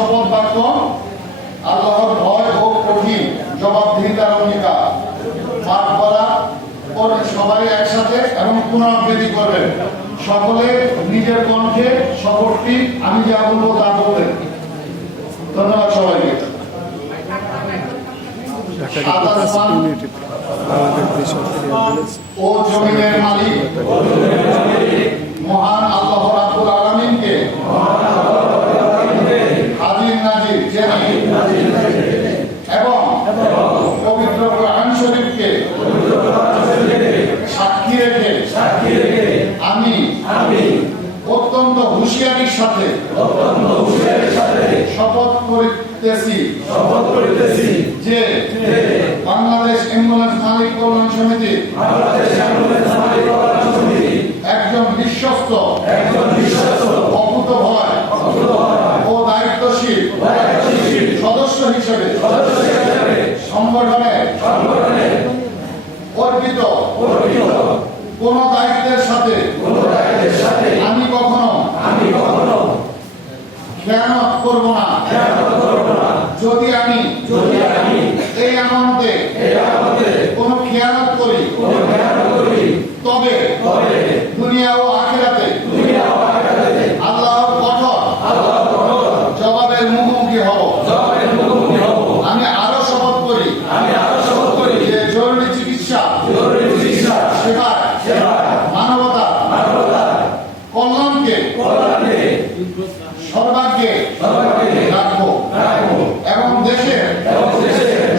শপথ বাক্য আল্লাহর ভয় ও কঠিন জবাবদিহিতার অঙ্গীকার পাঠ করা সবাই একসাথে এবং পুনরাবৃত্তি করবেন। সকলে নিজের কণ্ঠে শপথটি আমি যা বলবো তা বলবেন। ধন্যবাদ সবাইকে। ও জমিনের মালিক মহান আল্লাহ রাব্বুল আলামিনকে হাজির নাজির জেনে এবং পবিত্র কোরআন শরীফকে সাক্ষী রেখে আমি অত্যন্ত হুঁশিয়ারির সাথে শপথ করিতেছি যে বাংলাদেশ অ্যাম্বুলেন্স মালিক কল্যাণ সমিতি একজন বিশ্বস্ত অকুতোভয় ও দায়িত্বশীল সদস্য হিসেবে সংগঠনের অর্পিত কোন দায়িত্বের সাথে আমি কখনো খেয়ানত করব না। যদি আমি এই আমানতে কোনো খেয়ানত করি তবে দুনিয়া ও আখিরাতে আল্লাহর কঠোর জবাবের মুখোমুখি হব। আমি আরো শপথ করি যে জরুরি চিকিৎসা সেবার মানবতা কল্যাণকে সর্বাগ্রে রাখবো এবং দেশের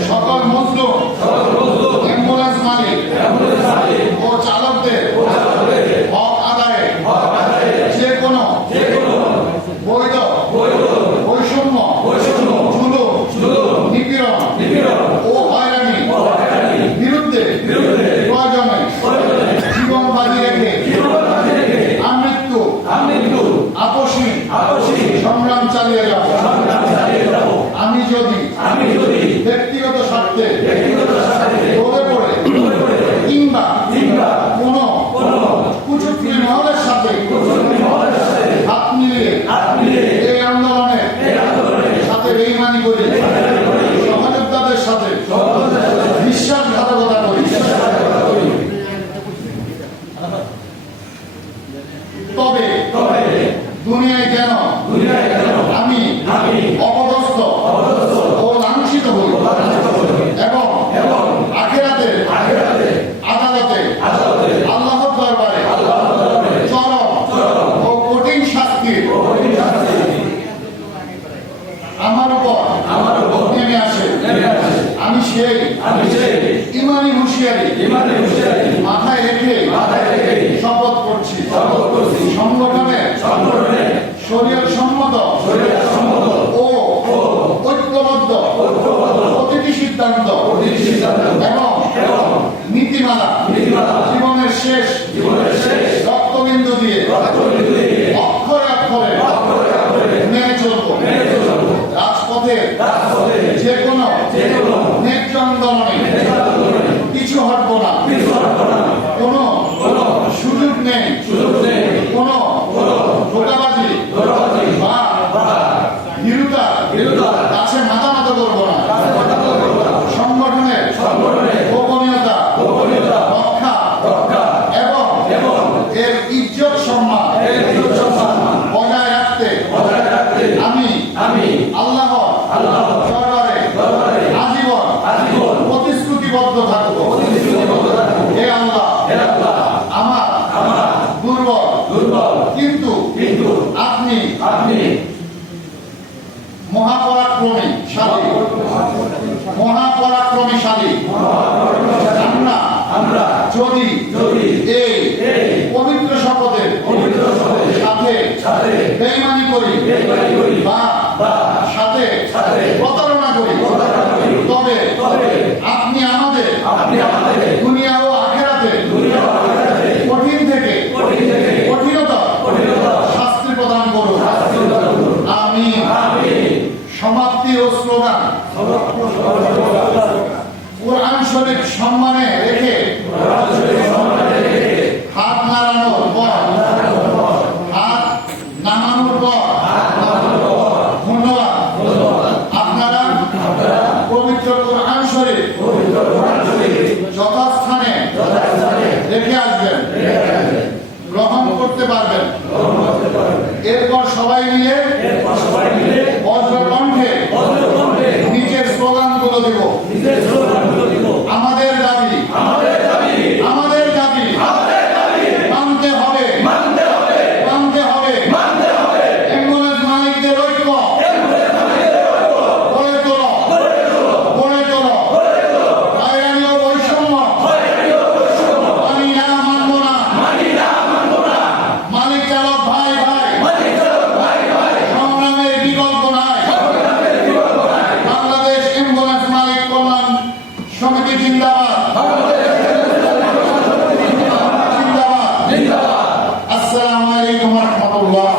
সকল মজলুম অ্যাম্বুলেন্স মালিক ও চালকদের হক আদায়ে যে কোনো বৈধ বৈষম্য জুলুম নিপীড়ন ও হয়রানির বিরুদ্ধে প্রয়োজনে জীবন বাজি রেখে আমৃত্যু আপসহীন সংগ্রাম চালিয়ে যাব। আমি যদি ব্যক্তিগত স্বার্থে রোদে পড়ে কিংবা কোনো কুচক্রী মহলের সাথে হাত মিলিয়ে এই আন্দোলনের সাথে বেইমানি করি, সহযোদ্ধাদের সাথে বিশ্বাসঘাতকতা করি, তবে দুনিয়ায় কেন আমি অপদস্থ ও লাঞ্ছিত হই এবং আখিরাতে আদালতে আল্লাহর দরবারে চরম ও কঠিন শাস্তির আমার উপর নেমে আসে। আমি সেই ইমানি হুঁশিয়ারি মাথায় রেখে শপথ করছি সংগঠনের শরীয়ত সম্মত ও ঐক্যবদ্ধ প্রতিটি সিদ্ধান্ত এবং নীতিমালা জীবনের শেষ রক্তবিন্দু দিয়ে অক্ষরে অক্ষরে মেনে চলব। রাজপথে যে কোনো ন্যায্য আন্দোলনে কিছু হটব না। কোনো সুযোগ নেই কোনো ধোঁকাবাজি বা ভীরুতার কাছে মাথা নত করব না। সংগঠনের গোপনীয়তা রক্ষা এবং এর ইজ্জত সম্মান বজায় রাখতে আমি আল্লাহর দরবারে আজীবন প্রতিশ্রুতিবদ্ধ থাকব। হে আল্লাহ, আমার দুর্বল কিন্তু আপনি মহাপরাক্রমশালী। আমরা যদি এই পবিত্র শপথের সাথে বেঈমানি করি বা সাথে প্রতারণা করি তবে আপনি আমাদের দুনিয়া ও আখিরাতে কঠিন থেকে কঠিনতর শাস্তি প্রদান করুন। আমিন। সমাপ্তি ও স্লোগান কোরআন শরীফ সম্মানে রেখে হাত নাড়ানোর পর হাত নামানোর পর করতে পারবেন। এরপর সবাই মিলে বজ্রকণ্ঠে নিজের স্লোগানগুলো দেব। আমাদের দাবি আমাদের দাবি মানতে হবে অ্যাম্বুলেন্স মালিকদের ঐক্য গড়ে তোলো হয়রানি ও বৈষম্য মানি না, মানব না। মালিক চালক ভাই সংগ্রামের বিকল্প নাই। বাংলাদেশ অ্যাম্বুলেন্স মালিক কল্যাণ সমিতি জিন্দাবাদ। আসসালামু আলাইকুম ওয়া রাহমাতুল্লাহ।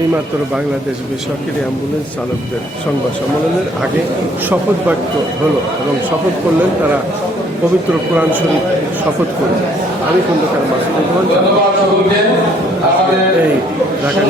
এইমাত্র বাংলাদেশ বেসরকারি অ্যাম্বুলেন্স চালকদের সংবাদ সম্মেলনের আগে শপথ বাক্য হলো এবং শপথ করলেন তারা পবিত্র কোরআন শরীফ শপথ করে। আমি খন্দকার মাসুদুর রহমান ধন্যবাদ সকলকে। আমাদের এই ঢাকা